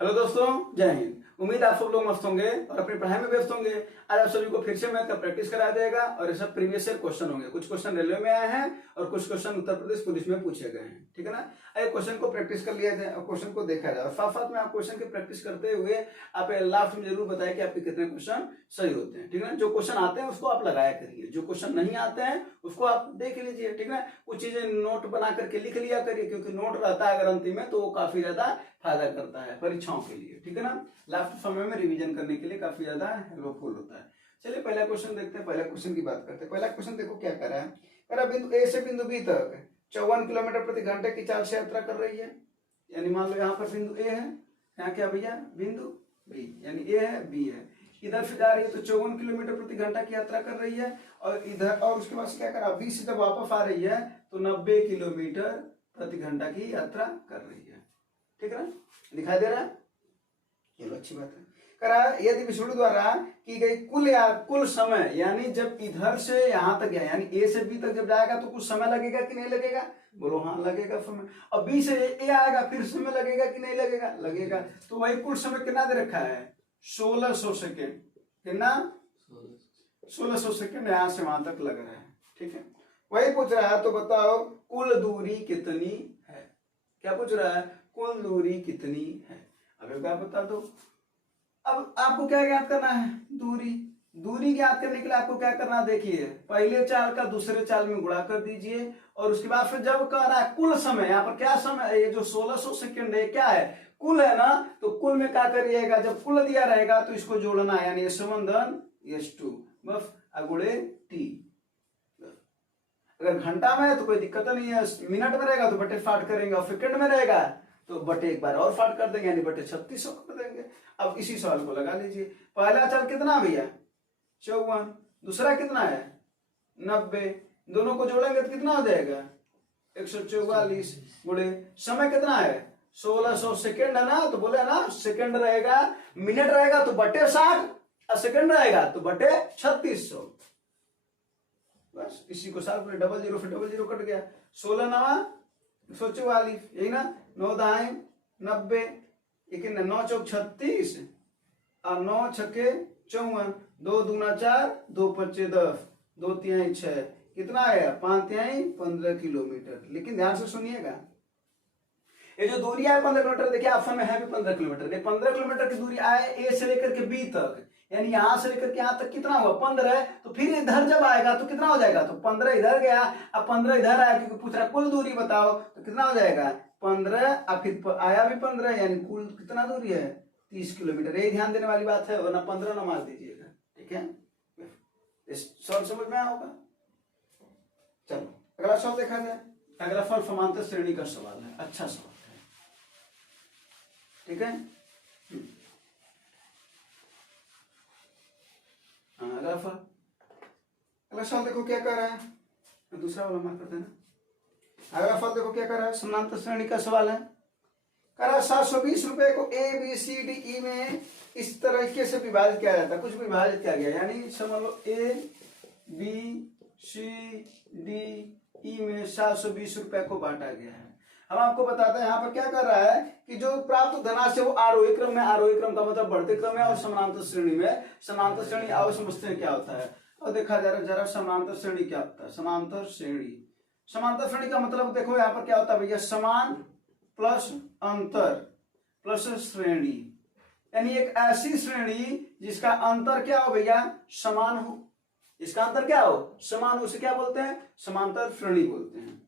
Hello दोस्तों, जय हिंद। उम्मीद आप सब लोग मस्त होंगे और अपनी पढ़ाई में व्यस्त होंगे। आज आप सभी को फिर से मैथ का प्रैक्टिस करा देगा और ये सब प्रीवियस ईयर क्वेश्चन होंगे। कुछ क्वेश्चन रेलवे में आए हैं और कुछ क्वेश्चन उत्तर प्रदेश पुलिस में पूछे गए हैं। ठीक है ना। आइए क्वेश्चन को प्रैक्टिस कर लिया जाए और क्वेश्चन को देखा जाए और साथ साथ में आप क्वेश्चन की प्रैक्टिस करते हुए आप लास्ट में जरूर बताएं कि आपके कितने क्वेश्चन सही होते हैं। ठीक है ना। जो क्वेश्चन आते हैं उसको आप लगाया करिए, जो क्वेश्चन नहीं आते हैं उसको आप देख लीजिए। ठीक है ना। कुछ चीजें नोट बना करके लिख लिया करिए, क्योंकि नोट रहता है अगर अंतिम में तो वो काफी ज्यादा फायदा करता है परीक्षाओं के लिए। ठीक है ना। लास्ट समय में रिवीजन करने के लिए काफी ज्यादा हेल्पफुल होता है। चलिए पहला क्वेश्चन देखते हैं। पहला क्वेश्चन की बात करते हैं। पहला क्वेश्चन देखो क्या कर रहा है। कह रहा बिंदु ए से बिंदु बी तक 54 किलोमीटर प्रति घंटे की चाल से यात्रा कर रही है। यानी मान लो यहाँ पर बिंदु ए है, यहाँ क्या भैया बिंदु बी, यानी ए है बी है, इधर से जा रही है तो 54 किलोमीटर प्रति घंटा की यात्रा कर रही है और इधर और उसके बाद क्या करा, बी से जब वापस आ रही है तो 90 किलोमीटर प्रति घंटा की यात्रा कर रही है। ठीक है ना। दिखाई दे रहा है। चलो अच्छी बात है। करा यदि विष्णु द्वारा की गई कुल समय, यानी जब इधर से यहां तक गया, यानी ए से बी तक जब जाएगा तो कुछ समय लगेगा कि नहीं लगेगा, बोलो हाँ लगेगा समय। और बी से ए आएगा फिर समय लगेगा कि नहीं लगेगा, लगेगा। तो वही कुल समय कितना दे रखा है, 1600 सेकेंड। कितना, 1600 सेकेंड यहां से वहां तक लग रहा है। ठीक है। वही पूछ रहा है तो बताओ कुल दूरी कितनी है। क्या पूछ रहा है, कुल दूरी कितनी है। अब क्या बता दो। अब आपको क्या ज्ञात करना है, दूरी। दूरी ज्ञात करने के लिए आपको क्या करना है, देखिए पहले चाल का दूसरे चाल में गुणा कर दीजिए और उसके बाद फिर जब कह रहा है कुल समय, यहाँ पर क्या समय, ये जो 1600 सेकेंड है क्या है, कुल है ना, तो कुल में क्या करिएगा, जब कुल दिया रहेगा तो इसको जोड़ना है, यानी S1 धन S2 बस अगुड़े टी। अगर घंटा में है तो कोई दिक्कत नहीं है, मिनट में रहेगा तो बटे 60 करेंगे और सेकंड में रहेगा तो बटे एक बार और 60 कर देंगे, यानी बटे 3600 कर देंगे। अब इसी सवाल को लगा लीजिए। पहला चाल कितना भैया 54, दूसरा कितना है 90, दोनों को जोड़ेंगे तो कितना हो जाएगा 144 गुणे समय कितना है 1600 सेकेंड है ना, तो बोले ना सेकेंड रहेगा, मिनट रहेगा तो बटे 60 और सेकेंड रहेगा तो बटे 3600। बस इसी को साथ में डबल जीरो फिर डबल जीरो कट गया, 16 नवा 144, यही ना, 9 दाएं 90, लेकिन 9 चौक 36 और 9 छक्के 54, 2 दूना 4, 2 पच्चे 10, 2 तिहाई 6, कितना आया 5 तिहाई 15 किलोमीटर। लेकिन ध्यान से सुनिएगा, ये जो दूरी है 15 किलोमीटर, देखिए ऑप्शन में है भी 15 किलोमीटर। 15 किलोमीटर की दूरी आए ए से लेकर के बी तक, यानी यहां से लेकर के यहां तक कितना हुआ 15, तो फिर इधर जब आएगा तो कितना हो जाएगा, तो 15 इधर गया, अब 15 इधर आया, क्योंकि पूछ रहा कुल दूरी बताओ, तो कितना हो जाएगा 15, अब फिर आया भी 15, यानी कुल कितना दूरी है 30 किलोमीटर। यही ध्यान देने वाली बात है, वरना 15 न मार दीजिएगा। ठीक है, इस सवाल समझ में आया होगा। चलो अगला सवाल देखा जाए। अगला सवाल समांतर श्रेणी का सवाल है, अच्छा सवाल है। ठीक है। अगला सवाल देखो क्या कर रहा है, दूसरा वाला मार्क कर देना। अगला सवाल देखो क्या कर रहा है, समांतर श्रेणी का सवाल है। कर रहा 720 रुपए को A B C D E में इस तरीके से विभाजित किया जाता है, कुछ विभाजित किया गया, यानी समझ लो A B C D E में 720 रुपए को बांटा गया है। हम आपको बताते हैं यहाँ पर क्या कर रहा है कि जो प्राप्त धनराशि वो आरोही क्रम में, आरोही क्रम का मतलब बढ़ते क्रम है, और समानांतर श्रेणी में, समानांतर श्रेणी आओ समझते हैं क्या होता है और देखा जा रहा है जरा समानांतर श्रेणी क्या होता है। समांतर श्रेणी, समांतर श्रेणी का मतलब देखो यहाँ पर क्या होता है भैया, समान प्लस अंतर प्लस श्रेणी, यानी एक ऐसी श्रेणी जिसका अंतर क्या हो भैया समान हो, इसका अंतर क्या हो समान हो, उसे क्या बोलते हैं समांतर श्रेणी बोलते हैं।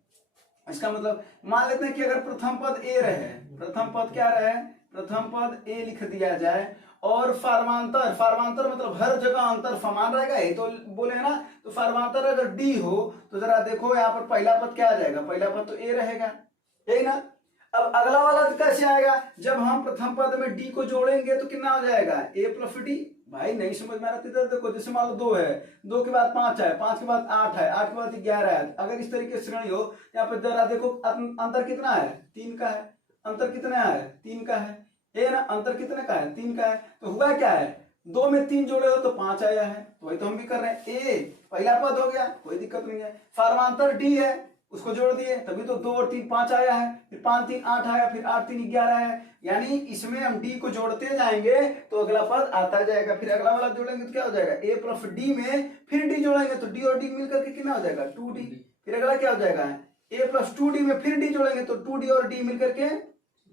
इसका मतलब मान लेते हैं कि अगर प्रथम पद ए रहे, प्रथम पद क्या रहे, प्रथम पद ए लिख दिया जाए और फार्मांतर, फार्मांतर मतलब हर जगह अंतर समान रहेगा, ये तो बोले है ना, तो फार्मांतर अगर डी हो तो जरा देखो यहाँ पर पहला पद क्या आ जाएगा, पहला पद तो ए रहेगा, यही ना। अब अगला वाला कैसे आएगा, जब हम प्रथम पद में डी को जोड़ेंगे तो कितना हो जाएगा ए प्लस डी। भाई नहीं समझ में आ रहा इधर देखो, जैसे मान लो 2 है, 2 के बाद 5 है, 5 के बाद 8 है, 8 के बाद 11 है। अगर इस तरीके से श्रेणी हो, यहाँ पर जरा देखो अंतर कितना है 3 का है, अंतर कितना है 3 का है, ए ना, अंतर कितने का है 3 का है। तो हुआ क्या है 2 में 3 जोड़े हो तो 5 आया है, तो वही तो हम भी कर रहे हैं। ए पहला पद हो गया, कोई दिक्कत नहीं है। फार्मांतर डी है, उसको जोड़ दिए, तभी तो 2 और 3 5 आया है, फिर 5 3 8 आया, फिर 8 3 11 है। यानी इसमें हम डी को जोड़ते जाएंगे तो अगला पद आता जाएगा, फिर अगला वाला जोड़ेंगे तो क्या हो जाएगा, ए प्लस डी में फिर डी जोड़ेंगे तो डी और डी मिलकर के कितना हो जाएगा 2d, फिर अगला क्या हो जाएगा ए प्लस 2d में फिर डी जोड़ेंगे तो 2d और डी मिलकर के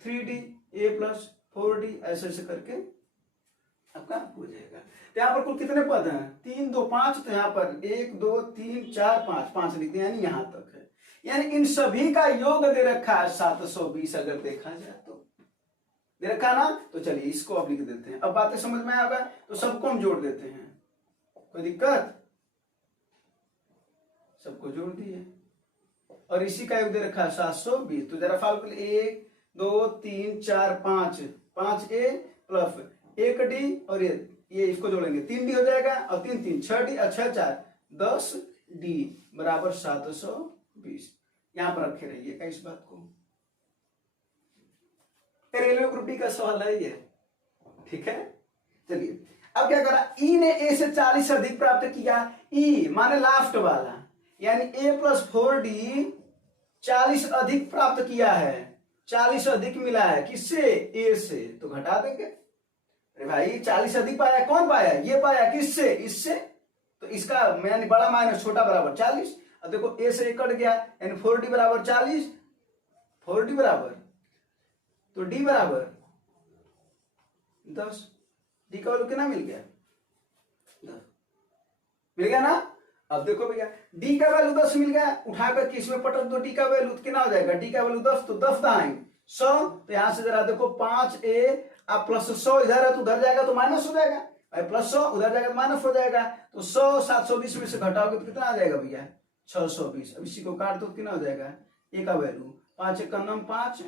3d, ए प्लस 4d, ऐसे ऐसे करके आपका हो जाएगा। तो यहाँ पर कुल कितने पद हैं, 3 2 5, तो यहाँ पर 1 2 3 4 5 5 लिखते हैं, यानी यहाँ तक है। यानी इन सभी का योग दे रखा है 720, अगर देखा जाए तो दे रखा ना। तो चलिए इसको अब लिख देते हैं, अब बातें समझ में आ गया, तो सबको हम जोड़ देते हैं, कोई दिक्कत, सबको जोड़ दिए और इसी का योग दे रखा है 720। तो जरा फाल 1 2 3 4 5, 5a प्लस 1d और ये इसको जोड़ेंगे 3d हो जाएगा, और 3 3 6d और 6 4 10d बराबर 720। यहां पर रखे रहिएगा इस बात को, रेलवे ग्रुप डी का सवाल है ये, ठीक है। चलिए अब क्या करा, ई ने ए से 40 अधिक प्राप्त किया, ई माने लास्ट वाला, यानी ए प्लस 4d 40 अधिक प्राप्त किया है, 40 अधिक मिला है किससे, ए से, तो घटा देंगे। अरे भाई 40 अधिक पाया, कौन पाया, ये पाया, किससे, इससे, तो इसका यानी बड़ा माइनस छोटा बराबर 40। अब देखो ए से कट गया, यानी 4d बराबर 40, 4d बराबर, तो d बराबर 10, d का वैल्यू कितना मिल गया, 10 मिल गया ना। अब देखो भैया d का वैल्यू 10 मिल गया, उठाकर के इसमें पटक दो, d का वैल्यू कितना हो जाएगा, d का वैल्यू 10, तो 10 दाएं 100, तो यहां से जरा देखो 5a अब प्लस 100 इधर है तो उधर जाएगा तो माइनस हो जाएगा, प्लस 100 उधर जाएगा तो माइनस हो जाएगा, तो 100 720 में से घटाओगे तो कितना आ जाएगा भैया 620। अब इसी को काट दो, कितना हो जाएगा, ए का वैल्यू 5 1 का नम 5,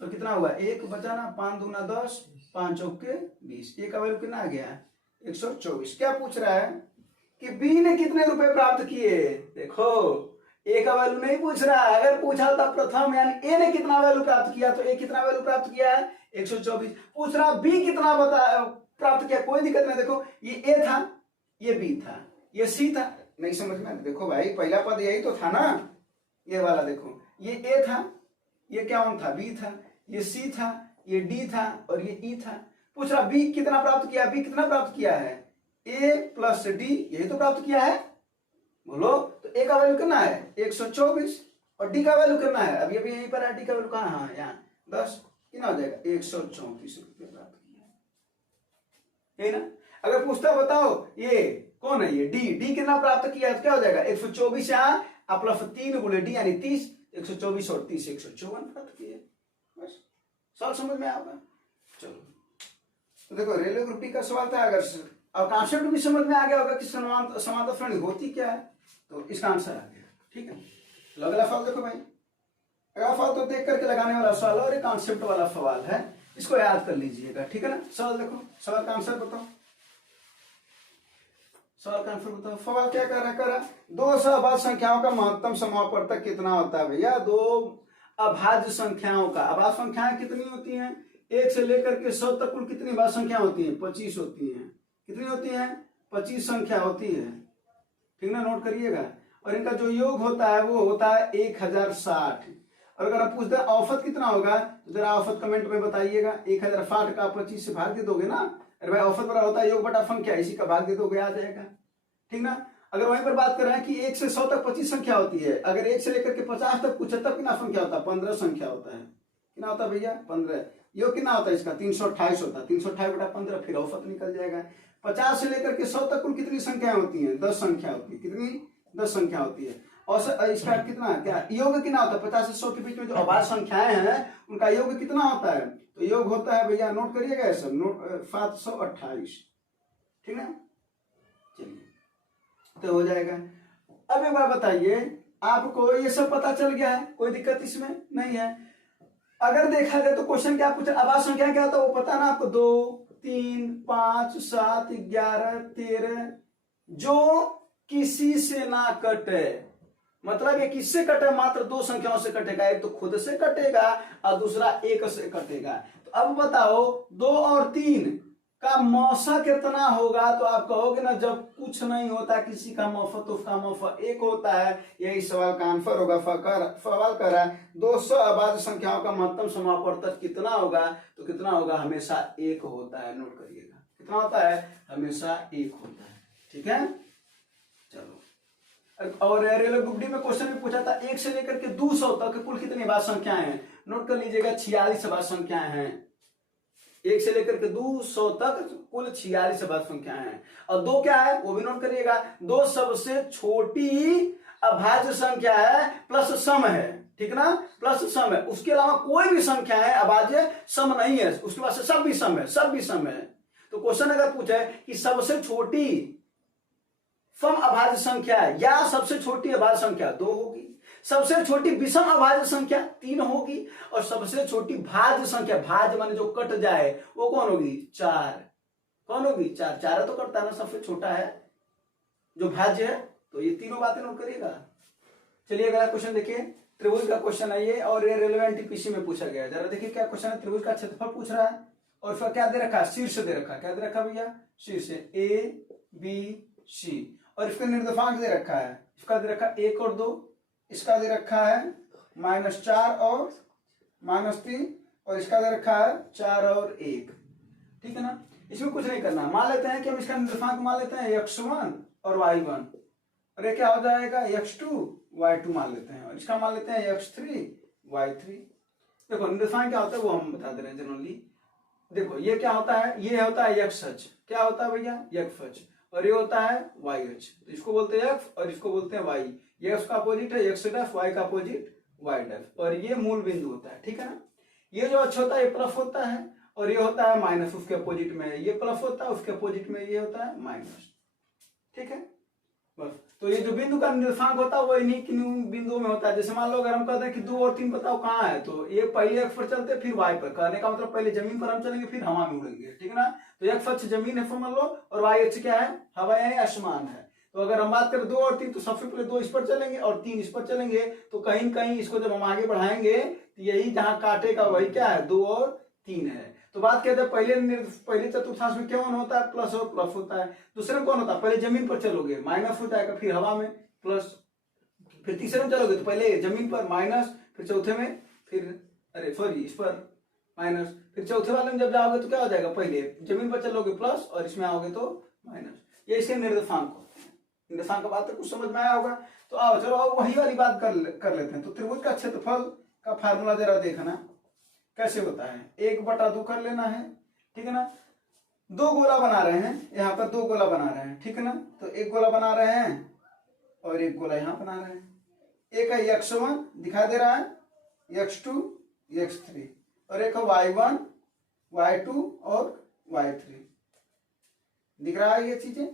तो कितना हुआ, 1 बचाना, 5 दूना 10, 5 चौके 20, ए का वैल्यू कितना आ गया 124। क्या पूछ रहा है कि बी ने कितने रुपए प्राप्त किए, देखो ए का वैल्यू नहीं पूछ रहा है, अगर पूछा होता प्रथम यानी ए ने कितना वैल्यू प्राप्त किया, तो ए कितना वैल्यू प्राप्त किया है 124। पूछ रहा बी कितना प्राप्त किया, कोई दिक्कत नहीं, देखो ये ए था, ये बी था, ये सी था, नहीं समझ में, देखो भाई पहला पद यही तो था ना, ये वाला देखो, ये ए था, ये क्या था, बी था, ये सी था, ये डी था और ये ई था। पूछ रहा बी कितना प्राप्त किया, बी कितना प्राप्त किया है, ए प्लस डी, यही तो प्राप्त किया है, बोलो। तो ए का वैल्यू कितना है 124 और डी का वैल्यू कितना है, अब ये भी यहीं पर है, डी का वैल्यू कहाँ, हाँ यहाँ 10, कितना हो जाएगा 134 रुपये प्राप्त किया है ना। अगर पूछता बताओ ये कौन है, ये डी कितना प्राप्त किया, तो क्या हो जाएगा 124 यहाँ प्लस 3 गुणे डी यानी 30, 124 और 30 154 प्राप्त किए, बस सवाल समझ में आएगा। चलो तो देखो रेलवे ग्रुप डी का सवाल था, अगर और कॉन्सेप्ट भी समझ में आ गया होगा कि समांतर श्रेणी होती क्या है, तो इसका आंसर आ गया, ठीक है। तो अगला सवाल देखो भाई, अगला सवाल तो देख करके लगाने वाला सवाल और एक कॉन्सेप्ट वाला सवाल है, इसको याद कर लीजिएगा, ठीक है ना। सवाल देखो, सवाल का आंसर बताओ, सवाल का आंसर बताओ। सवाल क्या कर रहा है, दो सहभाज्य संख्याओं का महत्तम समापवर्तक कितना होता है भैया, दो अभाज्य संख्याओं का, अभाज्य संख्याएं कितनी होती हैं, 1 से लेकर के 100 तक कुल कितनी भाज्य संख्या होती है, 25 होती है, कितनी होती है 25 संख्या होती है, ठीक ना, नोट करिएगा। और इनका जो योग होता है वो होता है 1060। और अगर आप पूछते हैं औसत कितना होगा, तो जरा औसत कमेंट में बताइएगा, 1060 का 25 से भाग दे दोगे ना, अरे भाई औसत बड़ा होता है योग बटा संख्या, इसी का भाग दे दोगे आ जाएगा, ठीक ना। अगर वहीं पर बात कर रहे हैं कि 1 से 100 तक 25 संख्या होती है, अगर 1 से लेकर के 50 तक पूछे तब कितना संख्या होता है, 15 संख्या होता है, कितना होता है भैया 15। योग कितना होता है इसका 328 होता है, 328 बटा 15, फिर औसत निकल जाएगा। 50 से लेकर के 100 तक कुल कितनी संख्याएं होती हैं, 10 संख्या होती है, कितनी 10 संख्या होती है। और इसका कितना क्या योग कितना होता है, 50 से 100 के बीच में जो अभाज्य संख्याएं हैं उनका योग कितना होता है, तो योग होता है भैया, नोट करिएगा सब, नोट 728, ठीक है। चलिए तो हो जाएगा। अब एक बार बताइए, आपको ये सब पता चल गया है, कोई दिक्कत इसमें नहीं है। अगर देखा जाए तो क्वेश्चन क्या पूछा, अभाज्य संख्या क्या होता है वो पता ना आपको, 2 3 5 7 11 13, जो किसी से ना कटे, मतलब ये किससे कटे, मात्र 2 संख्याओं से कटेगा, एक तो खुद से कटेगा और दूसरा 1 से कटेगा। तो अब बताओ 2 और 3 का मौसा कितना होगा, तो आप कहोगे ना जब कुछ नहीं होता किसी का मौफा तो उसका मौफा एक होता है। यही सवाल का आंसर होगा। सवाल कर रहा है 200 अभाज्य संख्याओं का महत्तम समापवर्तक कितना होगा, तो कितना होगा, हमेशा एक होता है। नोट करिएगा कितना होता है, हमेशा एक होता है। ठीक है, चलो। और रेलवे ग्रुप डी में क्वेश्चन में पूछा था 1 से लेकर के 200 तक कुल कितनी अभाज्य संख्याएं हैं। नोट कर लीजिएगा 46 अभाज्य संख्याएं हैं। 1 से लेकर के 200 तक कुल 46 अभाज्य संख्याएं हैं। और 2 क्या है वो भी नोट करिएगा, 2 सबसे छोटी अभाज्य संख्या है प्लस सम है। ठीक ना, प्लस सम है। उसके अलावा कोई भी संख्या है अभाज्य सम नहीं है, उसके बाद से सब भी सम है, सब भी सम है। तो क्वेश्चन अगर पूछे कि सबसे छोटी सम अभाज्य संख्या या सबसे छोटी अभाज्य संख्या 2 होगी, सबसे छोटी विषम अभाज्य संख्या 3 होगी, और सबसे छोटी भाज्य संख्या, भाज्य माने जो कट जाए, वो कौन होगी, 4। कौन होगी, 4। 4 तो कटता ना, सबसे छोटा है जो भाज्य है। तो ये तीनों बातें नोट करिएगा। चलिए अगला क्वेश्चन देखिए, त्रिभुज का क्वेश्चन है ये, और ये रेलेवेंट पीसी में पूछा गया है। जरा देखिए क्या क्वेश्चन है। त्रिभुज का क्षेत्रफल पूछ रहा है, और फिर क्या दे रखा है, शीर्ष दे रखा है। क्या दे रखा भैया, शीर्ष ABC, और इसका निर्देशांक दे रखा है। इसका दे रखा है 1 और 2, इसका दे रखा है -4 और -3, और इसका दे रखा है 4 और 1। ठीक है ना, इसमें कुछ नहीं करना। मान लेते हैं कि हम इसका निर्देशांक मान लेते हैं x1 और y1, और ये क्या हो जाएगा x2 y2 मान लेते हैं, और इसका मान लेते हैं x3 y3। देखो निर्देशांक क्या होता है वो हम बता दे रहे हैं जनरली। देखो ये क्या होता है, ये होता है x अक्ष। क्या होता है भैया, x अक्ष, और ये होता है y अक्ष। तो इसको बोलते हैं x और इसको बोलते हैं y। ये x का अपोजिट है x डैश, y का अपोजिट y डैश, और ये मूल बिंदु होता है। ठीक है ना, ये जो अक्ष होता है ये प्लस होता है, और ये होता है माइनस, उसके अपोजिट में ये प्लस होता है, उसके अपोजिट में ये होता है माइनस। ठीक है, बस। तो ये जो बिंदु का निर्देशांक होता है वो इन्हीं बिंदुओं में होता है। जैसे मान लो अगर हम कहते हैं कि 2 और 3 बताओ कहाँ है, तो ये पहले अक्ष पर चलते फिर y पर। कहने का मतलब पहले जमीन पर हम चलेंगे फिर हवा में उड़ेंगे। ठीक है ना, तो x अक्ष जमीन है समझ लो, और y अक्ष क्या है, हवा यानी आसमान है। तो अगर हम बात करें 2 और 3, तो सबसे पहले 2 इस पर चलेंगे और 3 इस पर चलेंगे। तो कहीं कहीं इसको जब हम आगे बढ़ाएंगे तो यही जहां काटेगा वही क्या है, 2 और 3 है। तो बात कहते हैं पहले चतुर्थांश में क्या होता है, प्लस और प्लस होता है। दूसरे में कौन होता है, पहले जमीन पर चलोगे माइनस हो जाएगा, फिर हवा में प्लस, फिर तीसरे में चलोगे तो पहले जमीन पर माइनस, फिर चौथे में इस पर माइनस, फिर चौथे वाले में जब जाओगे तो क्या हो जाएगा, पहले जमीन पर चलोगे प्लस और इसमें आओगे तो माइनस। ये इसके निर्देशांक होते हैं। निर्देशांक का बात कुछ समझ में आया होगा। तो आओ चलो अब वही वाली बात कर लेते हैं। तो त्रिभुज का क्षेत्रफल का फार्मूला जरा देखना कैसे होता है। 1/2 कर लेना है। ठीक है ना, 2 गोला बना रहे हैं, यहाँ पर 2 गोला बना रहे हैं। ठीक है ना, तो 1 गोला बना रहे हैं और 1 गोला यहाँ बना रहे हैं। एक है x1 दिखाई दे रहा है, x2 x3, और एक है y1 y2 और y3 दिख रहा है ये चीजें।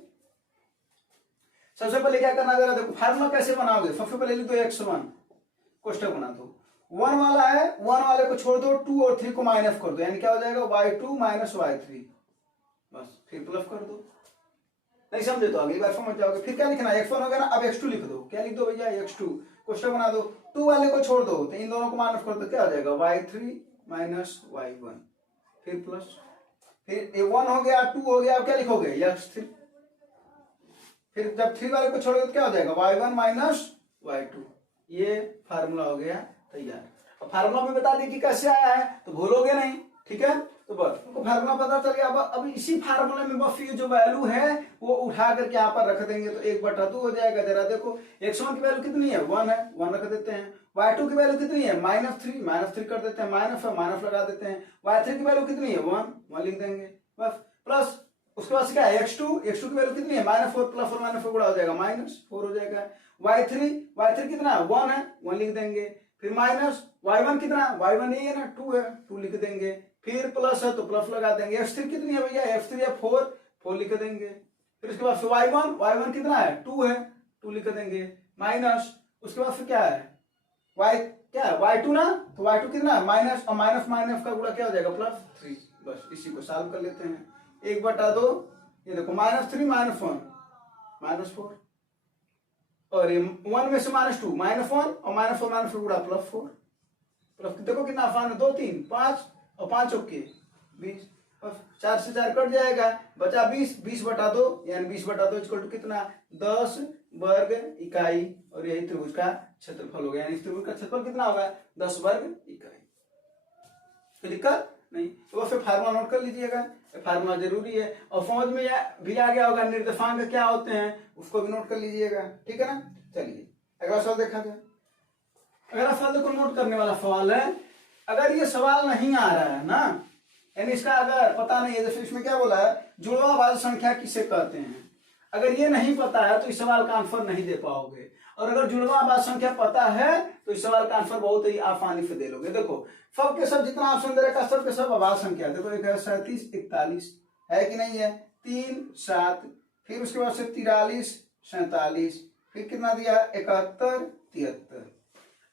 सबसे पहले क्या करना जरा देखो, फार्मूला कैसे बनाओगे। सबसे पहले लिख दो x1, कोष्टक बना दो। 1 वाला है, 1 वाले को छोड़ दो, 2 और 3 को माइनस कर दो, यानी क्या हो जाएगा y2 माइनस y3, बस फिर प्लस कर दो। नहीं समझे तो अगली बार समझ जाओगे। फिर क्या लिखना है, x1 हो गया ना, अब x2 लिख दो। क्या लिख दो भैया, x2, कोष्टक बना दो। 2 वाले को छोड़ दो तो इन दोनों को माइनस कर दो, क्या हो जाएगा y3 माइनस y1, फिर प्लस, फिर 1 हो गया 2 हो गया, अब क्या लिखोगे x3, फिर जब 3 वाले को छोड़ोगे तो क्या हो जाएगा y1 माइनस y2। ये फार्मूला हो गया तैयार। अब फार्मूला में बता दी कि कैसे आया है तो भूलोगे नहीं। ठीक है, तो बस उनको फार्मूला पता चल गया। अब इसी फार्मूले में बस ये जो वैल्यू है वो उठा करके यहाँ पर रख देंगे तो 1/2 हो जाएगा। जरा देखो x1 की वैल्यू कितनी है, 1 है, 1 रख देते हैं। y2 की वैल्यू कितनी है, -3 कर देते हैं, माइनस है माइनस लगा देते हैं। y3 की वैल्यू कितनी है, 1 लिख देंगे बस, प्लस उसके बाद क्या है x2 की वैल्यू कितनी है, -4 प्लस और -4 गुणा हो जाएगा -4 हो जाएगा। y3 कितना है, 1 है, 1 लिख देंगे। फिर माइनस y1 कितना, y1 नहीं है ना, 2 है, 2 लिख देंगे। फिर प्लस है तो प्लस लगा देंगे। x3 कितनी है भैया, x3 है 4 लिख देंगे। फिर उसके बाद y1 कितना है, 2 है, 2 लिख देंगे। माइनस उसके बाद फिर क्या है, क्या है y2 ना, तो y2 कितना है, माइनस, और माइनस माइनस का गुणा क्या हो जाएगा, +3। बस इसी को सॉल्व कर लेते हैं। 1/2, ये देखो -3 -1 -4, और ये 1 में से -2 -1 और -4 गुणा +4। प्लस देखो कितना आसान है, 2 3 5 और 5 चौके 20, और 4 से 4 कट जाएगा, बचा 20, 20/2 यानी 20/2 इक्वल टू कितना 10 वर्ग इकाई, और यही त्रिभुज का क्षेत्रफल हो गया, यानी इस त्रिभुज का क्षेत्रफल कितना होगा 10 वर्ग इकाई। कोई दिक्कत नहीं, तो बस फार्मूला नोट कर लीजिएगा, फार्मूला जरूरी है, और समझ में भी आ गया होगा निर्देशांक क्या होते हैं उसको भी नोट कर लीजिएगा, ठीक है ना। चलिए अगला सवाल देखा जाए। अगला सवाल देखो, नोट करने वाला सवाल है। अगर ये सवाल नहीं आ रहा है ना, यानी इसका अगर पता नहीं है, जैसे इसमें क्या बोला है जुड़वा भाज्य संख्या किसे कहते हैं, अगर ये नहीं पता है तो इस सवाल का आंसर नहीं दे पाओगे, और अगर जुड़वा भाज्य संख्या पता है तो इस सवाल का आंसर बहुत ही आसानी से दे लोगे। देखो सबके सब जितना ऑप्शन दे रखा है सबके सब अभाज्य संख्या, देखो एक है 37 41 है कि नहीं है, 3 7, फिर उसके बाद से 43 47, फिर कितना दिया 71 73।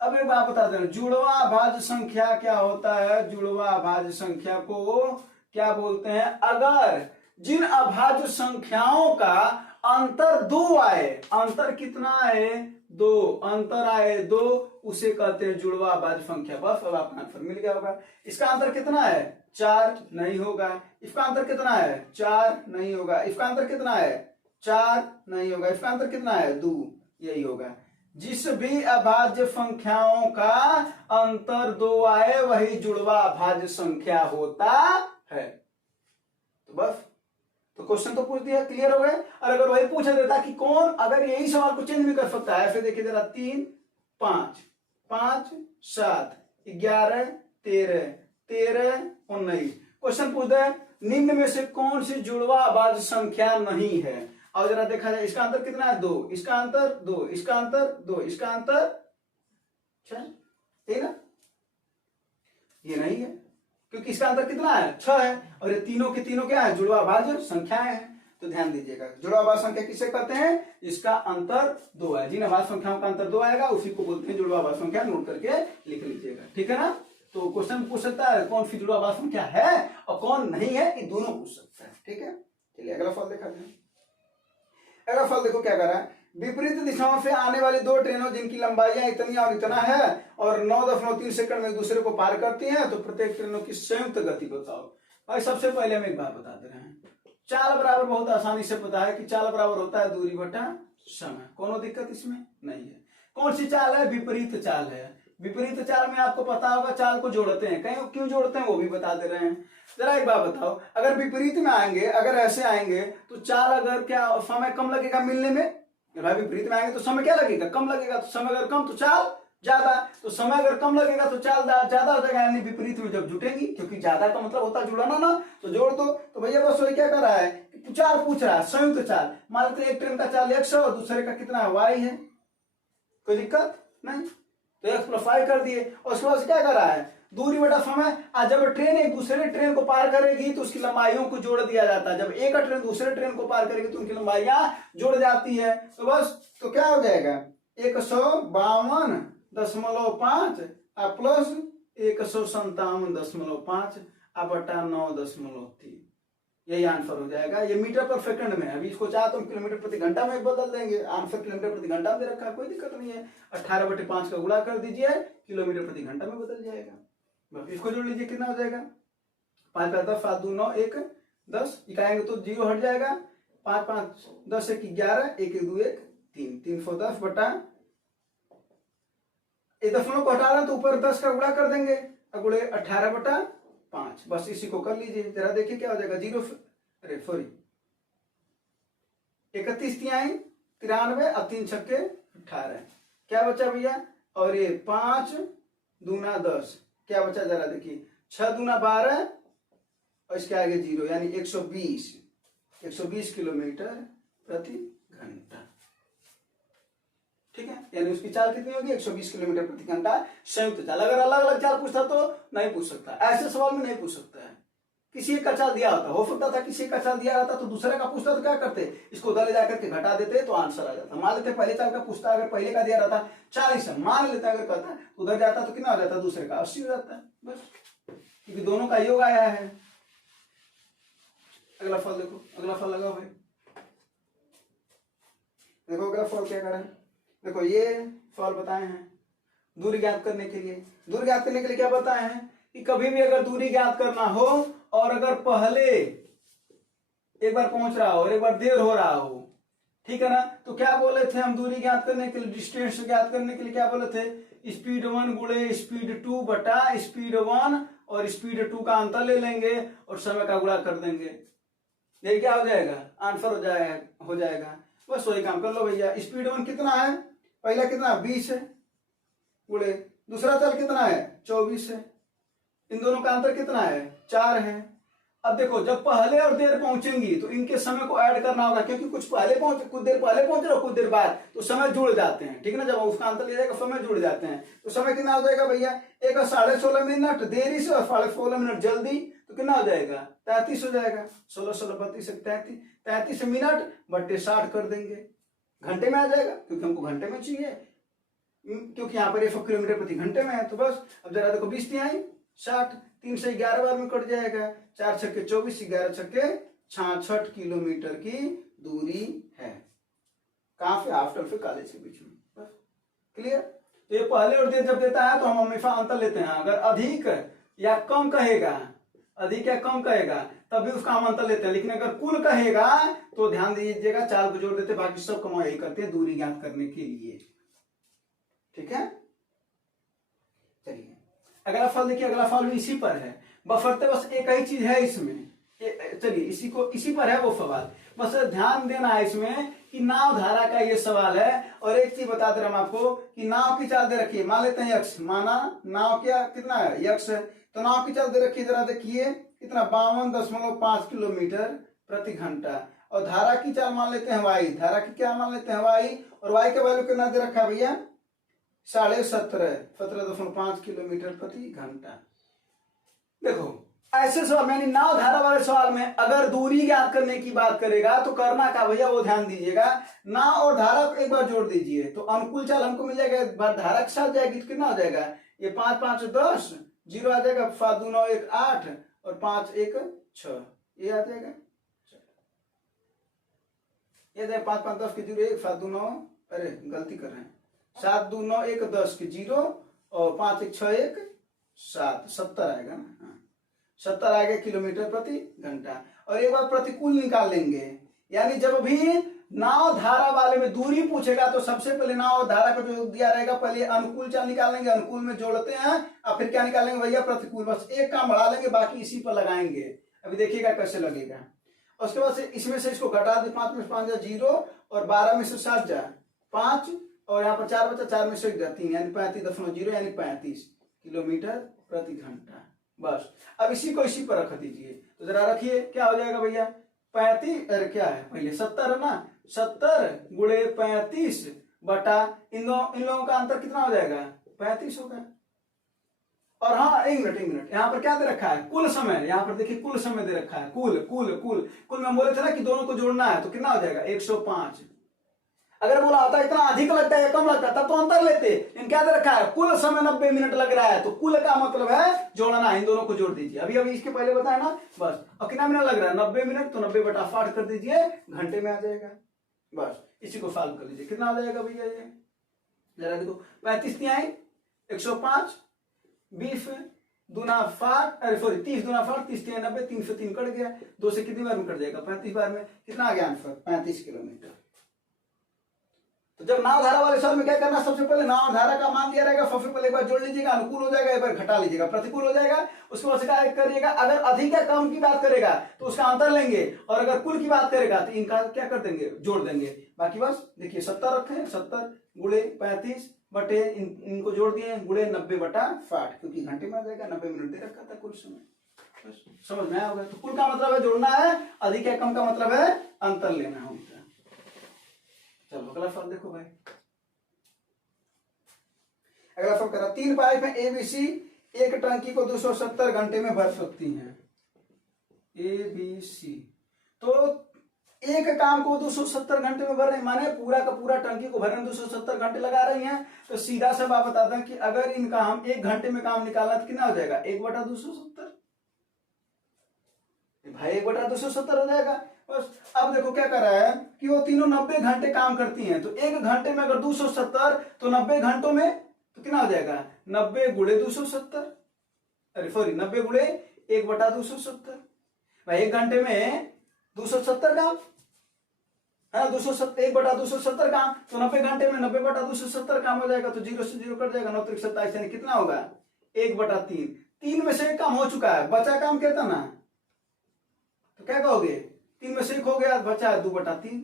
अब एक बात बता दें, जुड़वा भाज्य संख्या क्या होता है, जुड़वा भाज्य संख्या को क्या बोलते हैं, अगर जिन अभाज्य संख्याओं का अंतर 2 आए, अंतर कितना आए 2, अंतर आए 2, उसे कहते हैं जुड़वा भाज्य संख्या। बस अब आपका आंसर मिल गया होगा। इसका अंतर कितना है 4, नहीं होगा। इसका अंतर कितना है 4, नहीं होगा। इसका अंतर कितना है 4, नहीं होगा। इसका अंतर कितना है 2, यही होगा। जिस भी अभाज्य संख्याओं का अंतर 2 आए वही जुड़वा भाज्य संख्या होता है। तो बस, तो क्वेश्चन तो पूछ दिया, क्लियर हो गए। और अगर वही पूछा देता कि कौन, अगर यही सवाल को चेंज भी कर सकता है, ऐसे देखिए जरा 3 5 5 7 11 13 13 19, क्वेश्चन पूछ दे निम्न में से कौन सी जुड़वा भाज्य संख्या नहीं है। और जरा देखा जाए इसका अंतर कितना है 2, इसका अंतर 2, इसका अंतर 2, इसका अंतर 6, ठीक ना, ये नहीं है क्योंकि इसका अंतर कितना है 6 है, और ये तीनों के तीनों क्या है जुड़वा भाज्य संख्याएं हैं। तो ध्यान दीजिएगा, जुड़वा भाज्य संख्या किसे कहते हैं, इसका अंतर 2 है। जिन अभाज्य संख्याओं का अंतर 2 आएगा उसी को बोलते हैं जुड़वा भाज्य संख्या, नोट करके लिख लीजिएगा, ठीक है ना। तो क्वेश्चन पूछ सकता है कौन सी जुड़वा भाज्य संख्या है और कौन नहीं है, ये दोनों पूछ सकता है, ठीक है। चलिए अगला सवाल देखा जाए। अगला सवाल देखो क्या कर रहा है, विपरीत दिशाओं से आने वाली 2 ट्रेनों जिनकी लंबाइयां इतनी और इतना है और 9.3 सेकंड में एक दूसरे को पार करती हैं, तो प्रत्येक ट्रेनों की संयुक्त गति बताओ। भाई सबसे पहले हम एक बात बता दे रहे हैं, चाल बराबर बहुत आसानी से पता है कि चाल बराबर होता है दूरी बटा समय, कोनो दिक्कत इसमें नहीं है। कौन सी चाल है, विपरीत चाल है। विपरीत चाल में आपको पता होगा चाल को जोड़ते हैं, कहीं क्यों जोड़ते हैं वो भी बता दे रहे हैं। जरा एक बात बताओ, अगर विपरीत में आएंगे, अगर ऐसे आएंगे तो चाल अगर क्या समय कम लगेगा मिलने में, भाई विपरीत में आएंगे तो समय क्या लगेगा कम लगेगा, तो समय अगर कम तो चाल ज्यादा, तो समय अगर कम लगेगा तो चाल ज्यादा हो जाएगा, यानी विपरीत में जब जुटेंगी, क्योंकि ज्यादा का मतलब होता है जुड़ाना ना, तो जोड़ दो। तो भैया बस वही क्या कर रहा है, चाल पूछ रहा है संयुक्त चाल, मान लेते एक ट्रेन का चाल 100 और दूसरे का कितना y है, कोई दिक्कत नहीं, तो x + y कर दिए। और उसके बाद क्या कर रहा है दूरी बटा समय। आज जब ट्रेन एक दूसरे ट्रेन को पार करेगी तो उसकी लंबाइयों को जोड़ दिया जाता है, जब एक ट्रेन दूसरे ट्रेन को पार करेगी तो उनकी लंबाइयां जुड़ जाती है। तो बस तो क्या हो जाएगा 152.5 प्लस 157.5 बटा 9.3, यही आंसर हो जाएगा। ये मीटर पर सेकंड में है, अभी इसको चाहे तो हम किलोमीटर प्रति घंटा में बदल देंगे, आंसर किलोमीटर प्रति घंटा में रखा है, कोई दिक्कत नहीं है। 18/5 का गुणा कर दीजिए, किलोमीटर प्रति घंटा में बदल जाएगा। बस इसको जोड़ लीजिए, कितना हो जाएगा 5 × 10 7 2 9 1 10, इकाएंगे तो 0 हट जाएगा, 5 5 10 1 11 1 1 2 1 3 310 बटा, ये दशमलव को हटा रहे तो ऊपर 10 का गुणा कर देंगे, गुणे 18/5, बस इसी को कर लीजिए। जरा देखिए क्या हो जाएगा 0 अरे सॉरी 31 तिहाई 93 और 3 छक्के 18, क्या बचा भैया, और ये 5 दूना 10, क्या बचा जरा देखिए 6 दूना 12 और इसके आगे 0, यानी 120 किलोमीटर प्रति घंटा, ठीक है। यानी उसकी चाल कितनी होगी 120 किलोमीटर प्रति घंटा संयुक्त चाल। अगर अलग अलग चाल पूछता तो नहीं पूछ सकता, ऐसे सवाल में नहीं पूछ सकता है। किसी एक का चाल दिया होता, हो सकता था किसी का चाल दिया होता तो दूसरे का पूछता तो क्या करते, इसको उधर ले जाकर के घटा देते तो आंसर आ जाता। मान लेते पहले चाल का पूछता, अगर पहले का दिया रहता 40 मान लेते, अगर कहता उधर जाता तो कितना हो जाता, दूसरे का 80 हो जाता है, बस क्योंकि दोनों का योग आया है। अगला फल देखो, अगला फल लगा भाई, देखो अगला फल क्या कर रहा है। देखो ये फल बताए हैं दूरी ज्ञात करने के लिए। दूरी ज्ञात करने के लिए क्या बताए हैं कि कभी भी अगर दूरी ज्ञात करना हो और अगर पहले एक बार पहुंच रहा हो और एक बार देर हो रहा हो, ठीक है ना, तो क्या बोले थे हम दूरी ज्ञात करने के लिए, डिस्टेंस ज्ञात करने के लिए क्या बोले थे, स्पीड 1 गुणे स्पीड 2 बटा स्पीड 1 और स्पीड 2 का अंतर ले लेंगे और समय का गुणा कर देंगे। ये क्या हो जाएगा, आंसर हो जाएगा। बस वही काम कर लो भैया। स्पीड 1 कितना है, पहला कितना 20 है गुणे दूसरा चल कितना है 24 है, इन दोनों का अंतर कितना है 4 है। अब देखो जब पहले और देर पहुंचेंगी तो इनके समय को ऐड करना होगा, क्योंकि कुछ देर पहले पहुंचे और कुछ देर बाद, तो समय जुड़ जाते हैं, ठीक है ना। जब उसका अंतर लिया जाएगा समय जुड़ जाते हैं, तो समय कितना हो जाएगा भैया, एक 16.5 मिनट देरी से और 16.5 मिनट जल्दी, तो कितना हो जाएगा 33 हो जाएगा। 16 16 32 33 मिनट बटे 60 कर देंगे, घंटे में आ जाएगा, क्योंकि हमको घंटे में चाहिए, क्योंकि यहाँ पर 100 किलोमीटर प्रति घंटे में है। तो बस अब जरा देखो 20 आई 60, 3 से 11 बार में कट जाएगा, 4 छक्के 24, 11 छक्के 66 किलोमीटर की दूरी है। कहां पे, हॉस्टल से कॉलेज के बीच में। बस क्लियर। तो ये पहले और देर जब देता है तो हम हमेशा अंतर लेते हैं। अगर अधिक या कम कहेगा, अधिक या कम कहेगा तब भी उसका हम अंतर लेते हैं, लेकिन अगर कुल कहेगा तो ध्यान दीजिएगा चाल को जोड़ देते, बाकी सब कमाई यही करते हैं दूरी ज्ञात करने के लिए, ठीक है। चलिए अगला फल देखिए, अगला फल भी इसी पर है, बफरते बस एक ही चीज है इसमें। चलिए इसी पर है वो सवाल, बस ध्यान देना है इसमें कि नाव धारा का ये सवाल है। और एक चीज बता दे रहा हूं आपको कि नाव की चाल दे रखी है, मान लेते हैं यक्स, माना नाव क्या कितना है यक्स है, तो नाव की चाल दे रखी है, जरा देखिए कितना 52.5 किलोमीटर प्रति घंटा। और धारा की चाल मान लेते हैं वाई, धारा की क्या मान लेते हैं वाई, और वाई का वैल्यू कितना दे रखा है भैया 17.5 किलोमीटर प्रति घंटा। देखो ऐसे सवाल यानी नाव धारा वाले सवाल में अगर दूरी ज्ञात करने की बात करेगा तो करना क्या भैया, वो ध्यान दीजिएगा, नाव और धारा को एक बार जोड़ दीजिए तो अनुकूल चाल हमको मिल जाएगा, एक बार धारा के साथ जाएगी तो कितना हो जाएगा, ये 5 5 10 0 आ जाएगा, 7 2 9 1 8 और 5 1 6, ये आ जाएगा, ये जाएगा 5 5 10 के 0 1 7 2 9, अरे गलती कर रहे हैं, 7 2 9 1 10 के 0 और 5 1 6 1 7, 70 आएगा ना, 70 आएगा किलोमीटर प्रति घंटा। और एक बार प्रतिकूल निकाल लेंगे, यानी जब भी नाव धारा वाले में दूरी पूछेगा तो सबसे पहले नाव धारा का जो दिया रहेगा पहले अनुकूल चाल निकालेंगे, अनुकूल में जोड़ते हैं और फिर क्या निकालेंगे भैया प्रतिकूल, बस एक काम बढ़ा लेंगे बाकी इसी पर लगाएंगे, अभी देखिएगा कैसे लगेगा। उसके बाद से इसमें से इसको घटा दे, 5 में 5 जा 0 और 12 में से 7 जा 5 और यहाँ पर 4 बचा, 4 में से 1 जा 3 यानी 35.0 यानी 35 किलोमीटर प्रति घंटा। बस अब इसी को इसी पर रख दीजिए, तो जरा रखिए क्या हो जाएगा भैया 35, अरे क्या है पहले 70 है ना, 70 गुणे 35 बटा इन लोगों का अंतर कितना हो जाएगा 35 होगा। और हाँ एक मिनट यहाँ पर क्या दे रखा है कुल समय, यहाँ पर देखिए कुल समय दे रखा है, कुल में बोले थे ना कि दोनों को जोड़ना है तो कितना हो जाएगा 105। अगर बोला होता इतना अधिक लगता है या कम लगता है तब तो अंतर लेते, इन क्या दे रखा है कुल समय 90 मिनट लग रहा है, तो कुल का मतलब है जोड़ना है, इन दोनों को जोड़ दीजिए, अभी इसके पहले बताया ना बस। और कितना मिनट लग रहा है 90 मिनट, तो 90 बटा 60 कर दीजिए, घंटे में आ जाएगा। बस इसी को सॉल्व कर लीजिए, कितना आ जाएगा भैया ये जरा देखो 35 नहीं आई 105 20 दूना 60, अरे सॉरी 30 दूना 60 30 3 90, 3 से 3 कट गया, 2 से कितनी बार में कट जाएगा 35 बार में, कितना आ गया आंसर 35 किलोमीटर। तो जब नाव धारा वाले सवाल में क्या करना, सबसे पहले नाव धारा का मान दिया रहेगा, सबसे पहले एक बार जोड़ लीजिएगा, अनुकूल हो जाएगा, एक बार घटा लीजिएगा, प्रतिकूल हो जाएगा, उसके बाद क्या करिएगा, अगर अधिक या कम की बात करेगा तो उसका अंतर लेंगे, और अगर कुल की बात करेगा तो इनका क्या कर देंगे जोड़ देंगे। बाकी बस देखिए 70 रखे, 70 गुणे 35 बटे इनको जोड़ दिए गुणे 90 बटा 60, क्योंकि घंटे में आ जाएगा, 90 मिनट दे रखा था कुल समय। समझ में आया होगा। तो कुल का मतलब है जोड़ना है, अधिक या कम का मतलब है अंतर लेना होगा। चलो अगला फल देखो भाई, अगला फल करा 3 पाइप में एबीसी एक टंकी को 270 घंटे में भर सकती हैं, एबीसी तो एक काम को 270 घंटे में भर रहे हैं, माने पूरा का पूरा टंकी को भरने में 270 घंटे लगा रही हैं। तो सीधा सा बात बताते हैं कि अगर इनका हम 1 घंटे में काम निकालना तो कितना हो जाएगा 1/270 भाई, 1/270 हो जाएगा। बस अब देखो क्या कर रहा है कि वो तीनों 90 घंटे काम करती हैं, तो 1 घंटे में अगर 270 तो 90 घंटों में तो कितना हो जाएगा 90 गुणे 270, अरे सॉरी 90 गुणे 1/270, भाई 1 घंटे में 270 काम है ना, 270 1/270 काम, तो 90 घंटे में 90/270 काम हो जाएगा, तो 0 से 0 कट जाएगा, 9 3 27 यानी कितना होगा 1/3। 3 में से 1 काम हो चुका है, बचा काम कितना ना, तो क्या कहोगे 3 में से 1 हो गया, बचा 2/3,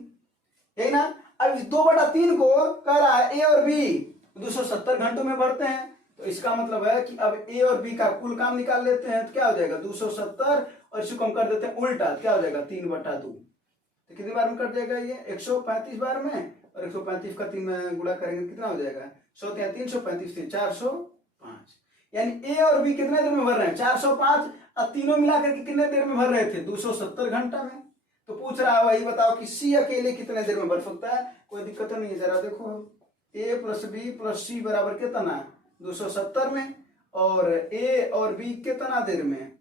यही ना। अब इस 2/3 को कह रहा है ए और बी 270 घंटों में बढ़ते हैं, तो इसका मतलब है कि अब ए और बी का कुल काम निकाल लेते हैं, तो क्या हो जाएगा 270 और इसको कम कर देते हैं उल्टा, क्या हो जाएगा 3/2, तो कितनी बार में कट जाएगा ये 135 बार में, और 135 का 3 में गुणा करेंगे कितना हो जाएगा 100 335 से 405, यानी ए और बी कितने देर में भर रहे हैं 405, और तीनों मिलाकर के कितने देर में भर रहे थे 270 घंटा में। तो पूछ रहा है वही बताओ कि सी अकेले कितने देर में भर सकता है, कोई दिक्कत नहीं है, जरा देखो ए प्लस बी प्लस सी बराबर कितना 270 में, और ए और बी कितना देर में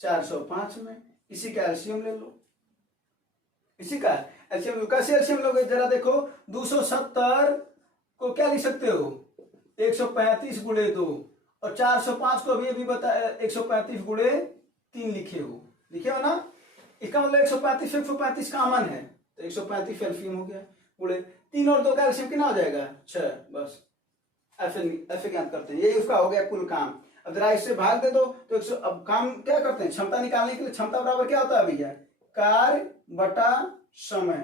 405 में, इसी का एलसीएम ले लो, इसी का एलसीएम। कैसे एलसीएम लोगे जरा देखो, 270 को क्या लिख सकते हो 135 गुणे 2, और 405 को अभी बता 135 गुणे 3 लिखे हो ना, इसका मतलब 135 से 135 कॉमन है, तो 135 एलसीएम हो गया, गुणे 3 और 2 का एलसीएम कितना हो जाएगा 6, बस ऐसे ज्ञात करते हैं, यही उसका हो गया कुल काम। अब जरा इससे भाग दे दो तो 100, अब काम क्या करते हैं क्षमता निकालने के लिए, क्षमता बराबर क्या होता है भैया कार्य बटा समय,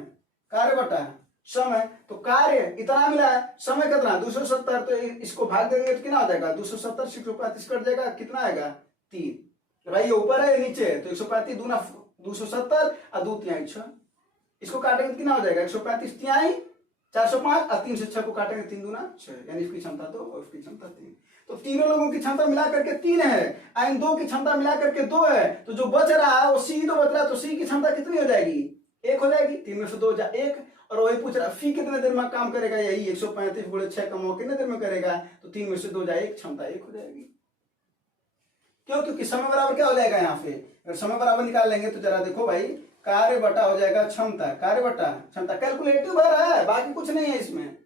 कार्य बटा समय, तो कार्य इतना मिला है, समय कितना 270, तो इसको भाग देंगे तो कितना हो जाएगा 270 से 135 कट जाएगा, कितना आएगा 3, भाई ये ऊपर है निचे है, तो 135 दूना 270 और 2 तिहाई 6, इसको काटेंगे कितना हो जाएगा 135 तिहाई 405, और 3 से 6 को काटेंगे 3 दूना 6, यानी इसकी क्षमता 2 और इसकी क्षमता 3, तो तीनों लोगों की क्षमता मिलाकर के 3 है, इन 2 की क्षमता मिलाकर के 2 है, तो जो बच रहा है वो सी तो बच रहा है, तो सी की क्षमता कितनी हो जाएगी 1 हो जाएगी, 3 में से 2 जा 1, और वही पूछ रहा सी कितने देर में काम करेगा, यही 135 गुणे 6 कमाओ कितने देर में करेगा, तो 3 में से 2 जा 1, क्षमता 1 हो जाएगी। क्यों, क्योंकि समय बराबर क्या हो जाएगा यहाँ पे, अगर समय बराबर निकाल लेंगे तो जरा देखो भाई कार्य बटा हो जाएगा क्षमता, कार्य बटा क्षमता, कैलकुलेटिव भर है बाकी कुछ नहीं है इसमें,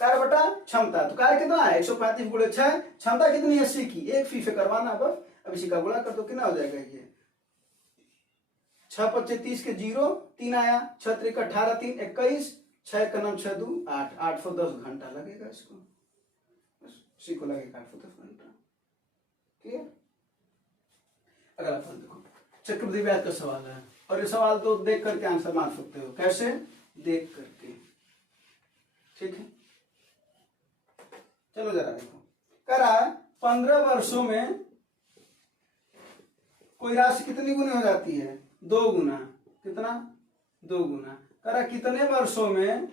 कार्य बटा क्षमता, तो कार्य कितना है 135 गुणे 6, क्षमता कितनी है सी की 1, फी से करवाना बस, अब इसी का गुणा कर दो कितना हो जाएगा ये 6 25 30 के 0 3 आया, 6 3 18 3 21, 6 का नाम 6 2 8, 810 घंटा लगेगा इसको, सी को लगेगा 810 घंटा, ठीक है। अगला सवाल देखो, चक्रवृद्धि ब्याज का सवाल है, और ये सवाल तो देख करके आंसर मान सकते हो, कैसे देख करके, ठीक है। चलो जरा देखो, कह रहा है 15 वर्षों में कोई राशि कितनी गुनी हो जाती है 2 गुना, कितना 2 गुना, कह रहा कितने वर्षों में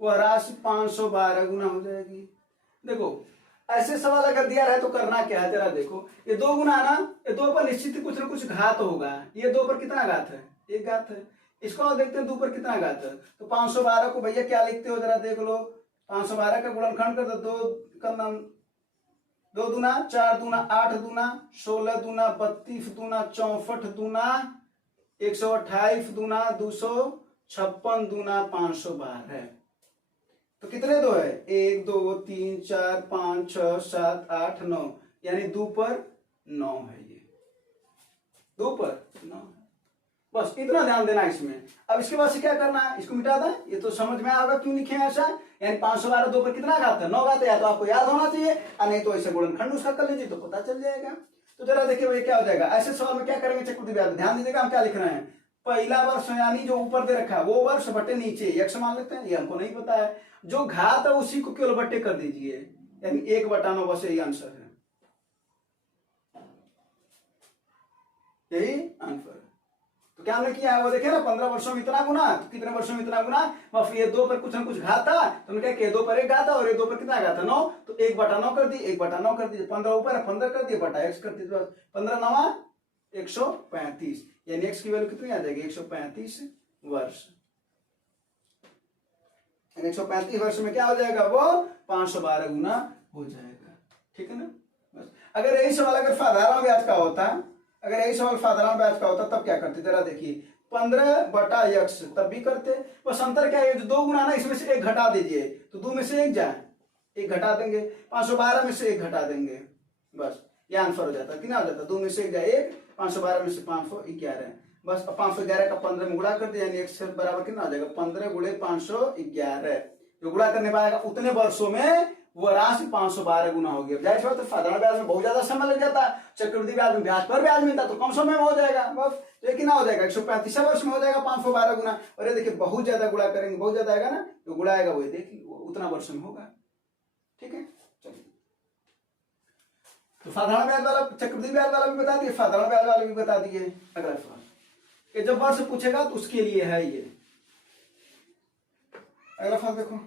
वह राशि 512 गुना हो जाएगी। देखो ऐसे सवाल अगर दिया रहे तो करना क्या है, जरा देखो ये 2 गुना है ना, ये 2 पर निश्चित कुछ ना कुछ घात होगा, ये 2 पर कितना घात है 1 घात है, इसको देखते हैं 2 पर कितना घात है, तो 512 को भैया क्या लिखते हो जरा देख लो, 512 का गुणनखंड कर दो, 2 का नाम 2 दूना 4 दूना 8 दूना 16 दूना 32 दूना 64 दूना 128 दूना 256 दूना 512, तो कितने 2 है 1 2 3 4 5 6 7 8 9, यानी 2 पर 9 है, ये 2 पर 9, बस इतना ध्यान देना इसमें। अब इसके बाद से क्या करना है, इसको मिटा दें, ये तो समझ में आएगा क्यों लिखे हैं ऐसा, यानी 512 2 पर कितना घात है 9 घात है, या तो आपको याद होना चाहिए, और नहीं तो ऐसे गुणनखंड उसका कर लीजिए तो पता चल जाएगा। तो जरा देखिए भाई क्या हो जाएगा, ऐसे सवाल में क्या करेंगे चक्रवृद्धि ब्याज, ध्यान दीजिएगा हम क्या लिख रहे हैं, पहला वर्ष यानी जो ऊपर दे रखा है वो वर्ष बटे नीचे x मान लेते हैं, ये हमको नहीं पता है, जो घात है उसी को केवल बटे कर दीजिए, यानी 1/9, बस यही आंसर है, यही आंसर है। तो क्या हमने किया है वो देखे ना, 15 वर्षों में इतना गुना, तो कितने वर्षों में इतना गुना, बस ये 2 पर कुछ ना कुछ घात था, तो हमने क्या किया 2 पर 1 घात था और ये 2 पर कितना घात था 9, तो 1/9 कर दी, 1/9 कर दीजिए, 15 ऊपर है 15 कर दिए, बटा x कर दीजिए, 15 9 135, यानी x की वैल्यू कितनी आ जाएगी 135 वर्ष, 135 वर्ष में क्या हो जाएगा वो 512 गुना हो जाएगा, ठीक है ना। बस अगर यही सवाल अगर साधारण ब्याज का होता, अगर यही सवाल साधारण ब्याज का होता तब क्या करते, जरा देखिए 15/x तब भी करते, बस अंतर क्या है, जो 2 गुना ना इसमें से 1 घटा दीजिए, तो 2 में से 1 जाए 1 घटा देंगे, 512 में से 1 घटा देंगे, बस ये आंसर हो जाता है, कितना हो जाता है 2 में से 1 जाए 1, 512 में से 511, बस 511 का 15 में गुणा कर दिया, यानी x बराबर कितना आ जाएगा 15 गुणे 511। जो गुणा करने पाएगा उतने वर्षों में वो राशि 512 गुना होगी। अब जाहिर बात है साधारण ब्याज में बहुत ज्यादा समय लग जाता है, चक्रवृद्धि ब्याज में ब्याज पर ब्याज मिलता तो कम समय में हो जाएगा, बस तो ये कितना हो जाएगा 135 वर्ष में हो जाएगा 512 गुना। और ये देखिए बहुत ज्यादा गुणा करेंगे, बहुत ज्यादा आएगा ना, तो गुणा आएगा वही देखिए उतना वर्ष में होगा। ठीक है, चलिए तो साधारण ब्याज वाला चक्रवृद्धि ब्याज वाला भी बता दिए, साधारण ब्याज वाला भी बता दिए। अगला सवाल कि जब वर्ष पूछेगा तो उसके लिए है ये। अगला सवाल देखो,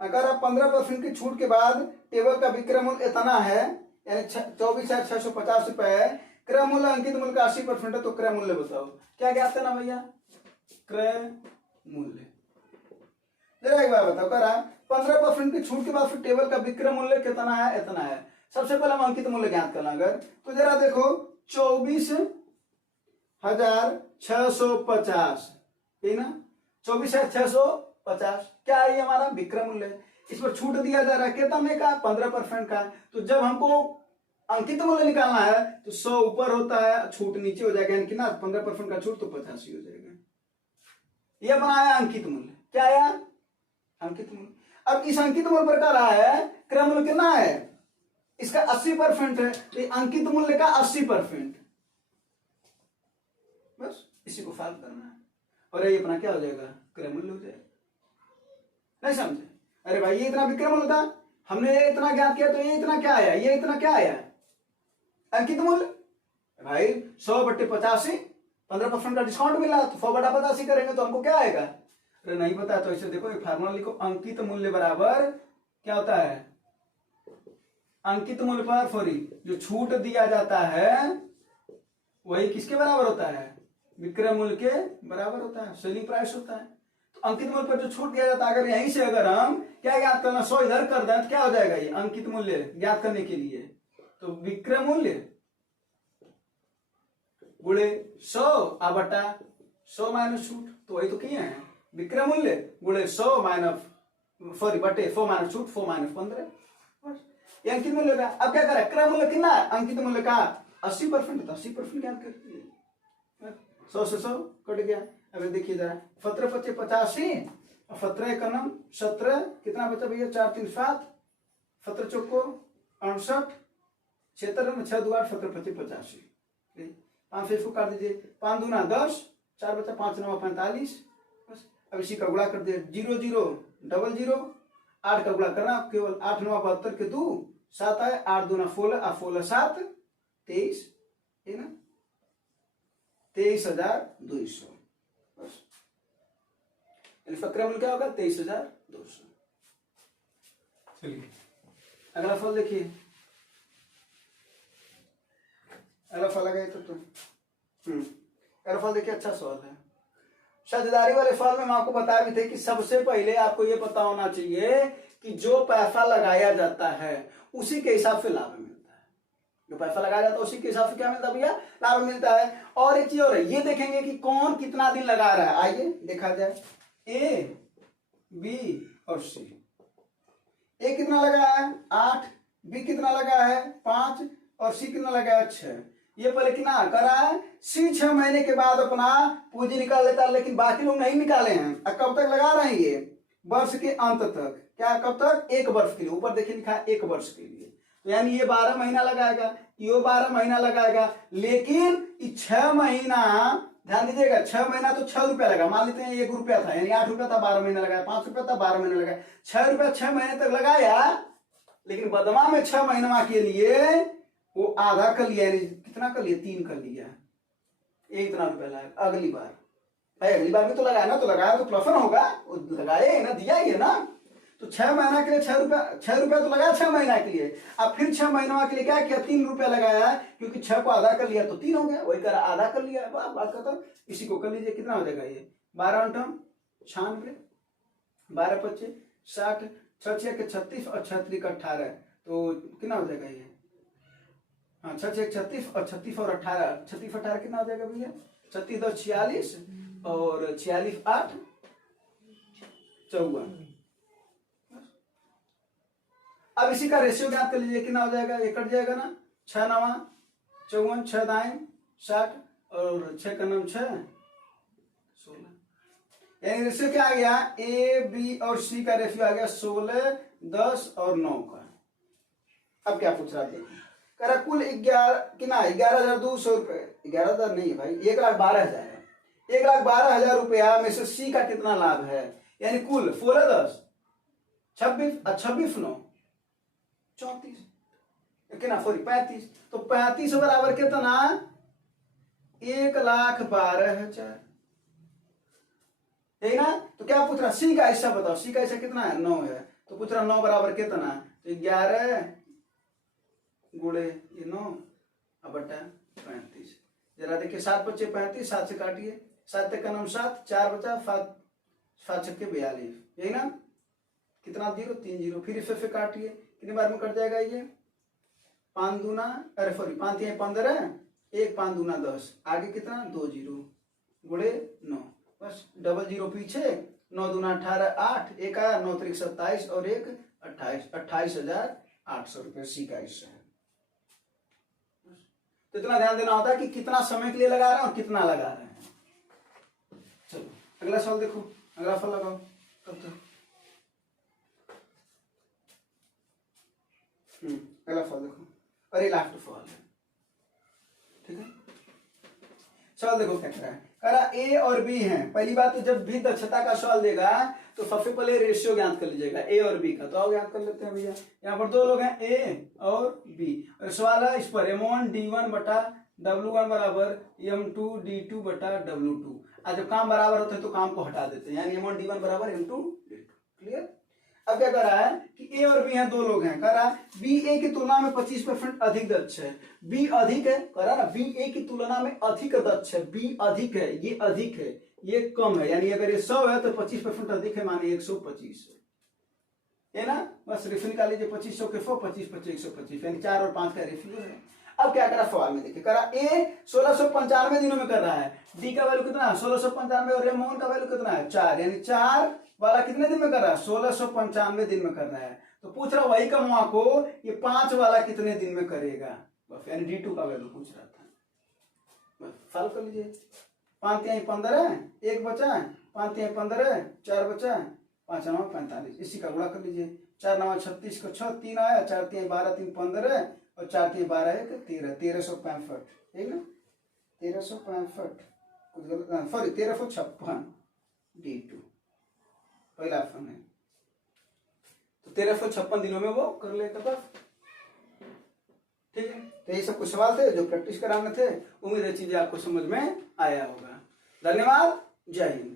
अगर आप 15% की छूट के बाद टेबल का विक्रय मूल्य इतना है, यानी 24,650 रुपए है, क्रय मूल्य अंकित मूल्य का 80% है, तो क्रय मूल्य बताओ। क्या ज्ञात करना भैया, क्रय मूल्य। जरा एक बार बताओ, करा 15% की छूट के बाद फिर टेबल का विक्रय मूल्य कितना है, इतना है। सबसे पहले हम अंकित मूल्य ज्ञात करना, अगर तो जरा देखो 24,650, ठीक ना, 24,650 क्या है ये हमारा विक्रय मूल्य। इस पर छूट दिया जा रहा है कितने का, 15% का। तो जब हमको अंकित मूल्य निकालना है तो 100 ऊपर होता है, छूट नीचे हो जाएगा, यानी कि ना 15% का छूट तो 85 हो जाएगा। ये बनाया अंकित मूल्य, क्या आया अंकित मूल्य। अब इस अंकित मूल्य पर क्या रहा है, क्रय मूल्य कितना है, इसका 80% है, तो अंकित मूल्य का 80%, बस इसी को सॉल्व करना है और ये अपना क्या हो जाएगा, क्रय मूल्य हो जाएगा। नहीं समझे, अरे भाई ये इतना विक्रय मूल्य था, हमने ये इतना ज्ञात किया, तो ये इतना क्या आया, ये इतना क्या आया अंकित मूल्य। भाई 100/85, 15% का डिस्काउंट मिला तो 100/85 करेंगे तो हमको क्या आएगा। अरे नहीं पता तो ऐसे देखो, एक फार्मूला लिखो, अंकित मूल्य बराबर क्या होता है, अंकित मूल्य पर सॉरी जो छूट दिया जाता है वही किसके बराबर होता है, विक्रय मूल्य के बराबर होता है, सेलिंग प्राइस होता है। तो अंकित मूल्य पर जो छूट दिया जाता है, अगर यहीं से अगर हम क्या ज्ञात करना, 100 इधर कर दें तो क्या हो जाएगा, ये अंकित मूल्य ज्ञात करने के लिए तो विक्रय मूल्य गुणे 100/100 माइनस छूट, तो वही तो किए हैं, विक्रय मूल्य गुणे 100 माइनस सॉरी बटे 100 माइनस छूट 100 माइनस 15, ये अंकित मूल्य का। अब क्या करें, क्रय मूल्य कितना है, अंकित मूल्य का 80%, तो 80% ज्ञात कर दिए, 100 से 100 कट गया। अब देखिए जरा 17 × 5 = 85, 17 × 1 = 17, कितना बचा भैया, 4 × 3 = 7, 17 × 4 = 68, 76 में 6 × 2 = 8, 17 × 5 = 85, 5 से इसको काट दीजिए, 5 × 2 = 10, 4 बचा, 5 × 9 = 45, बस। अब इसी का गुणा कर दिया, 0 0 0 0, 8 का गुणा करना केवल, 8 9 = 72 के 2 7 है, 8 2 = 16, 16 7 23, है ना, 23,200, बस। इसका क्रय मूल्य क्या होगा, 23,200। चलिए अगला फल देखिए, अगला फल आ गया तो अगला फल देखिए, अच्छा सवाल है। साझेदारी वाले फल में हम आपको बताया भी थे कि सबसे पहले आपको ये पता होना चाहिए कि जो पैसा लगाया जाता है उसी के हिसाब से लाभ मिलता है, जो पैसा लगाया जाता है उसी के हिसाब से क्या मिलता है भैया, लाभ मिलता है। और एक चीज और है, ये देखेंगे कि कौन कितना दिन लगा रहा है, आइए देखा जाए, ए बी और सी। ए कितना लगा है 8, बी कितना लगा है 5 और सी कितना लगा है 6। ये पहले कितना करा है, सी 6 महीने के बाद अपना पूंजी निकाल लेता है, लेकिन बाकी लोग नहीं निकाले हैं। अब कब तक लगा रहे हैं ये, वर्ष के अंत तक, क्या कब तक, 1 वर्ष के लिए, ऊपर देखिए लिखा है 1 वर्ष के लिए, तो यानी ये 12 महीना लगाएगा, ये 12 महीना लगाएगा, लेकिन 6 महीना ध्यान दीजिएगा, 6 महीना तो 6 रुपया लगा, मान लेते हैं 1 रुपया था, यानी 8 रुपया था, 12 महीना लगाया, 5 रुपया था, 12 महीने लगाया, 6 रुपया 6 महीने तक लगाया, लेकिन बदमा में 6 महीना के लिए वो आधा कर लिया, यानी कितना कर लिया, 3 कर लिया, ये इतना रुपया लाया। अगली बार भाई, अगली बार भी तो लगाया ना, तो लगाया तो प्लसन होगा, लगाए ना, दिया ही है ना, तो 6 महीना के लिए 6 रुपया तो लगाया 6 महीना के लिए। अब फिर 6 महीना के लिए क्या किया, 3 रुपया लगाया, क्योंकि 6 को आधा कर लिया तो 3 हो गया, वही कर आधा कर लिया, बात खत्म। इसी को कर लीजिए, कितना हो जाएगा ये 12 × 96, 12 × 25 = 60, 6 6 के 36 और 6 3 × 18, तो कितना हो जाएगा ये, हाँ 6 6 36 और 36 और 18, 36 18 कितना हो जाएगा भैया, 36 2 46 और 46 8 54। अब इसी का रेशियो ज्ञात कर लीजिए, कितना हो जाएगा, ये कट जाएगा ना, 6 9 54, 6 दाएं 60 और 6 का नाम 6 16। यानी रेशियो क्या आ गया, ए बी और सी का रेशियो आ गया 16, 10 और 9 का। अब क्या पूछ रहा देखो, कह रहा कुल 11 कितना 11,200 रुपए, 11,000 नहीं है भाई, 1,12,000 है। 1,12,000 रुपया में से सी का कितना लाभ है, यानी कुल 16, 10, 26 और 26 9 34 कितना सॉरी 35, तो 35 बराबर कितना 1,12,000, है ना। तो क्या पूछ रहा, सी का हिस्सा बताओ, सी का हिस्सा कितना है 9 है, तो पूछ रहा 9 बराबर कितना, तो 11 गुणे ये 9 अब बटा 35। जरा देखिए 7 बचे 35, 7 से काटिए, 7 तक का नाम 7, 4 बचा 7 छक्के 42, यही ना, कितना 0 3 0, फिर इसे से काटिए, कितनी बार में कट जाएगा ये 5 दूना अरे सॉरी 5 3 15, 1 5 दूना 10, आगे कितना 2 0 गुणे 9, बस डबल 0 पीछे, 9 दूना 18 8, एक आया 9 3 27 और 1 28, 28,800 रुपये सी का हिस्सा है। तो इतना ध्यान देना होता है कि कितना समय के लिए लगा रहे हैं और कितना लगा रहे हैं। चलो अगला सवाल देखो, अगला फल लगाओ कब तक। अगला फल देखो, और ये लास्ट सवाल है, ठीक है। सवाल देखो क्या कह रहा है, कह रहा ए और बी हैं। पहली बात तो जब भी दक्षता का सवाल देगा तो सबसे पहले रेशियो ज्ञात कर लीजिएगा ए और बी का, तो आओ ज्ञात कर लेते हैं भैया। यहाँ पर 2 लोग हैं ए और बी, और सवाल है इस पर M1 D1 बटा W1 बराबर M2 D2 बटा W2। आज जब काम बराबर होते हैं तो काम को हटा देते हैं, यानी M1 D1 बराबर M2 D2, क्लियर। अब क्या कर रहा है कि ए और बी हैं, 2 लोग हैं, कह रहा है बी ए की तुलना में 25% अधिक दक्ष है, बी अधिक है, कह रहा है ना बी ए की तुलना में अधिक दक्ष है, बी अधिक है, ये अधिक है, ये कम है, यानी अगर ये 100 है तो 25% अधिक है, माने 125 है ना। बस रेशियो निकाल लीजिए, 2500 के 100, 25 25 125, यानी 4 और 5 का रेशियो है। अब क्या करा सवाल में देखिए, करा ए 1695 दिनों में कर रहा है, डी का वैल्यू कितना है 1695 और M1 का वैल्यू कितना है 4, यानी 4 वाला कितने दिन में कर रहा है 1695 दिन में कर रहा है। तो पूछ रहा वही कमुआ को ये 5 वाला कितने दिन में करेगा, बस यानी D2 का वैल्यू पूछ रहा था। बस सॉल्व कर लीजिए, 5 3 15, 1 बचा, 5 3 15, 4 बचा, 5 9 45, इसी का गुणा कर लीजिए, 4 9 36 को 6 3 आया, 4 3 12 3 15 और 4 3 12 1 13, 1365, ठीक ना 1365, कुछ गलत सॉरी 1356 D2 पहला ऑप्शन है। तो 1356 दिनों में वो कर लेगा बस, ठीक है। तो ये सब कुछ सवाल थे जो प्रैक्टिस कराने थे, उम्मीद है चीजें आपको समझ में आया होगा। धन्यवाद, जय हिंद।